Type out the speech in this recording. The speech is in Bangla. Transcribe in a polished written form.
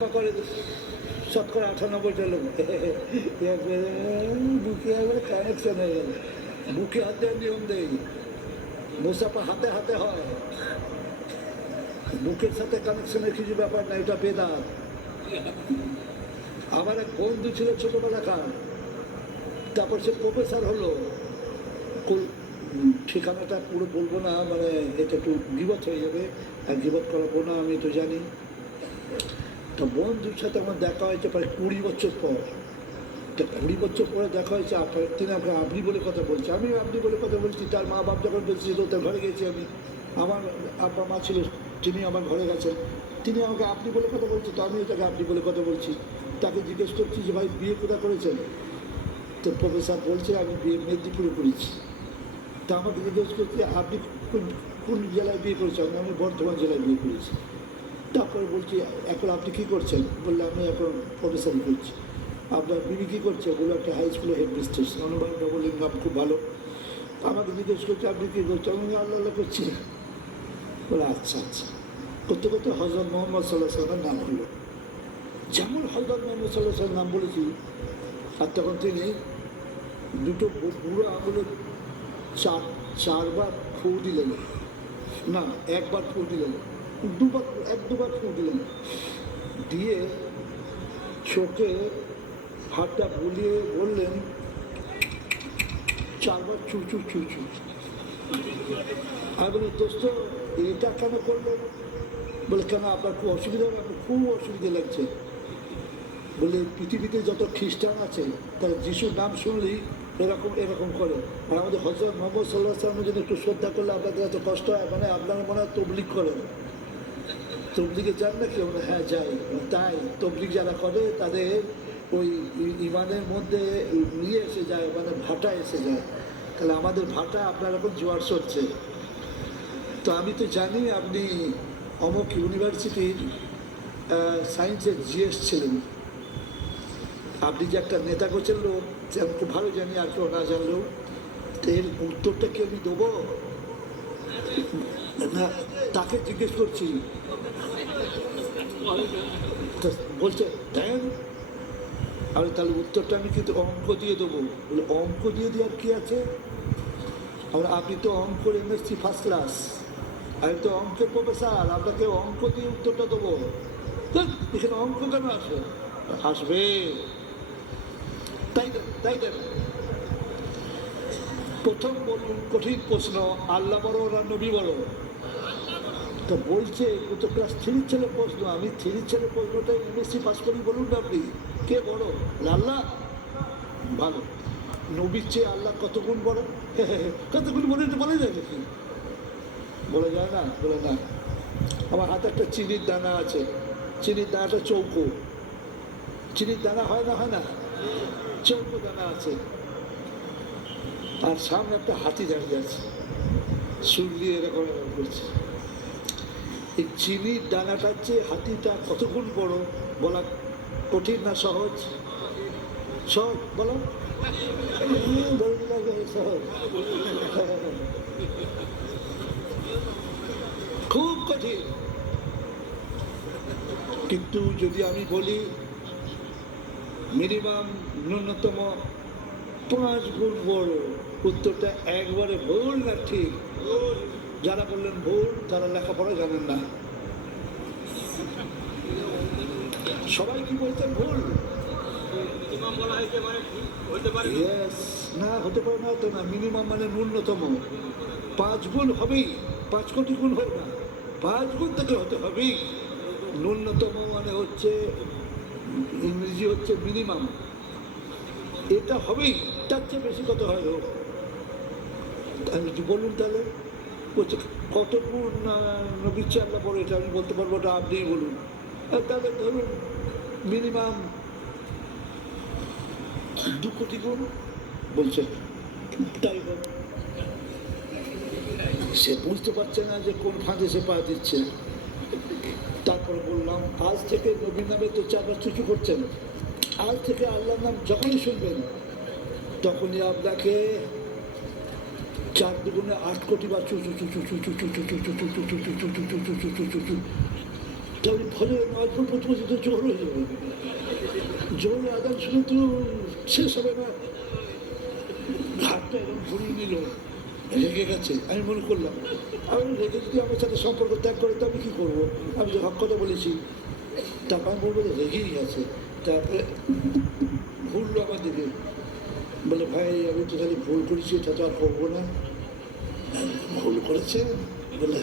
করে শতকরা 98টা লোক বুকে একবারে কানেকশন হয়ে গেল। বুকে হাত দেওয়ার নিয়ম নেই, মুসাফা হাতে হাতে হয়, বুকের সাথে কানেকশনের কিছু ব্যাপার না, এটা বেদাত। আমার এক বন্ধু ছিল ছোটবেলাকার, তারপর সে প্রফেসর হলো। ঠিকানাটা পুরো বলবো না, মানে এটা একটু গিবত হয়ে যাবে, আর গিবত করাবো না, আমি তো জানি। তো বন্ধুর সাথে আমার দেখা হয়েছে প্রায় 20 বছর পর। তো 20 বছর পরে দেখা হয়েছে, তিনি আমাকে আপনি বলে কথা বলছে, আমি আপনি বলে কথা বলছি। তার মা বাপ যখন বলছিল তার ঘরে গেছি আমি, আমার আব্বা মা ছিল, তিনি আমার ঘরে গেছেন, তিনি আমাকে আপনি বলে কথা বলছি, তো আমিও তাকে আপনি বলে কথা বলছি। তাকে জিজ্ঞেস করছি যে ভাই বিয়ে কোথা করেছেন? তো প্রফেসর বলছে আমি বিয়ে মেদিনীপুরে করেছি। তা আমাকে জিজ্ঞেস করছে আপনি কোন জেলায় বিয়ে করেছেন? আমি বর্ধমান জেলায় বিয়ে করেছি। তারপরে বলছি এখন আপনি কী করছেন? বললে আমি এখন প্রফেসরি করছি। আপনার বিবি কী করছে? বলে একটা হাই স্কুলে হেড মিস্ট্রেস, অনুমান ডবল ইনকাম, খুব ভালো। আমাকে জিজ্ঞেস করছে আপনি কী করছেন? আমি আল্লাহ আল্লাহ করছি। বলে আচ্ছা আচ্ছা। করতে করতে হজরত মোহাম্মদ সাল্লাহ সাল্লামের নাম হলো। যেমন হজরত মোহাম্মদ সাল্লাহ সাল্লাম নাম বলেছি, আর তখন তিনি দুটো বুড়ো আঙুলে চারবার ফু দিলেন, না একবার ফু দিলেন, দুবার ফু দিলেন, দিয়ে চোখে হাতটা বুলিয়ে বললেন চারবার চুচু চুচু। আমি বলি দোস্ত এটা কেন করলেন? বলে কেন আপনার খুব অসুবিধা হবে? আপনার খুব অসুবিধা লাগছে। বলে পৃথিবীতে যত খ্রিস্টান আছে তারা যিশুর নাম শুনলেই এরকম এরকম করে, আর আমাদের হজরত মোহাম্মদ সাল্লাহ সাল্লামের জন্য একটু শ্রদ্ধা করলে আপনাদের এত কষ্ট হয়, মানে আপনারা মনে হয় তবলিগ করেন। তবলিগে যান না কি? আমরা হ্যাঁ যাই। তাই তবলিগ যারা করে তাদের ওই ইমানের মধ্যে নিয়ে এসে যায়, মানে ভাটা এসে যায়। তাহলে আমাদের ভাটা আপনার এখন জোয়ার চলছে। তো আমি তো জানি আপনি অমুক ইউনিভার্সিটির সায়েন্সের জিএস ছিলেন। আপনি যে একটা নেতা গোছের লোক, যে আমি খুব ভালো জানি, আর কেউ না জানলেও। তো এর উত্তরটা কি আমি দেবো না? তাকে জিজ্ঞেস করছি। বলছে দেন। আমি তাহলে উত্তরটা আমি কিন্তু অঙ্ক দিয়ে দেবো। বলে অঙ্ক দিয়ে দেওয়ার কী আছে? আমরা আপনি তো অঙ্কর এমএসসি ফার্স্ট ক্লাস, আমি তো অঙ্কের প্রফেসর, আপনাকে অঙ্ক দিয়ে উত্তরটা দেবো? এখানে অঙ্ক কেন আসবে? আসবে, তাই তাই দেন। প্রথম বলুন কঠিন প্রশ্ন, আল্লাহ বড় না নবী বড়? তো বলছে ও তো ক্লাস 3 ছেলে প্রশ্ন, আমি 3 ছেলে প্রশ্নটা এমএসসি পাস করি, বলুন না আপনি কে বড়? আল্লাহ। ভালো, নবীর চেয়ে আল্লাহ কত গুণ বড়? কত গুণ বলে বলা যায় নাকি? বলা যায় না, বলে না। আমার হাতে একটা চিনির দানা আছে, চিনির দানাটা চৌকো, চিনির দানা হয় না, হয় না, চৌকো দানা আছে, আর সামনে একটা হাতি দাঁড়িয়ে আছে, সুর দিয়ে এরকম এরকম করছে। এই চিনির দানাটার চেয়ে হাতিটা কত গুণ বড় বলা কঠিন না সহজ? সহজ বলো, সহজ। খুব কঠিন। কিন্তু যদি আমি বলি মিনিমাম ন্যূনতম 5 গুণ বড়, উত্তরটা একবারে ভুল না ঠিক? যারা বললেন ভুল তারা লেখাপড়া জানেন না। সবাই কি বলতেন ভুল? না, হতে পারে না, তো না। মিনিমাম মানে ন্যূনতম 5 গুণ হবেই, 5 কোটি গুণ হবে না, 5 গুণ থেকে হতে হবেই। ন্যূনতম মানে হচ্ছে ইংরেজি হচ্ছে মিনিমাম, এটা হবেই, তার চেয়ে বেশি কত হয় হোক। আমি বলুন তাহলে বলছে কত গুণ নবীর চেয়ে আল্লাহ বড়, এটা আমি বলতে পারবো না, আপনিই বলুন। তাহলে ধরুন মিনিমাম 2 কোটি গুণ বলছে, তাই হোক। সে বুঝতে পারছে না যে কোন ফাঁদে সে পা দিচ্ছে। তারপরে বললাম আজ থেকে নবীর নামে তো 4বার চুচু করছেন, আজ থেকে আল্লাহর নাম যখনই শুনবেন তখনই আপনাকে 4 দুগুণে 8 কোটি বার চুচু চুচু চুচু চুচু চুচু চুচু চুচু চুচু চুচু চুচু চুচু। তো তবে ফজর নামাজ পড়তে পড়তে তো জোর হয়ে যাবে, জোর আদান শুনে তো শেষ হবে না। হাতটা এরকম ঘুরিয়ে নিল, রেগে গেছে। আমি মনে করলাম আমি রেগে যদি আমার সাথে সম্পর্ক ত্যাগ করে তো আমি কী করবো, আমি যে হক কথা বলেছি। তারপর আমি বলবো রেগেই গেছে। তারপরে ঘুরলো আমার দিকে, বলে ভাই আমি তো খালি ভুল করেছি, এটা তো আর করবো না। ভুল করেছে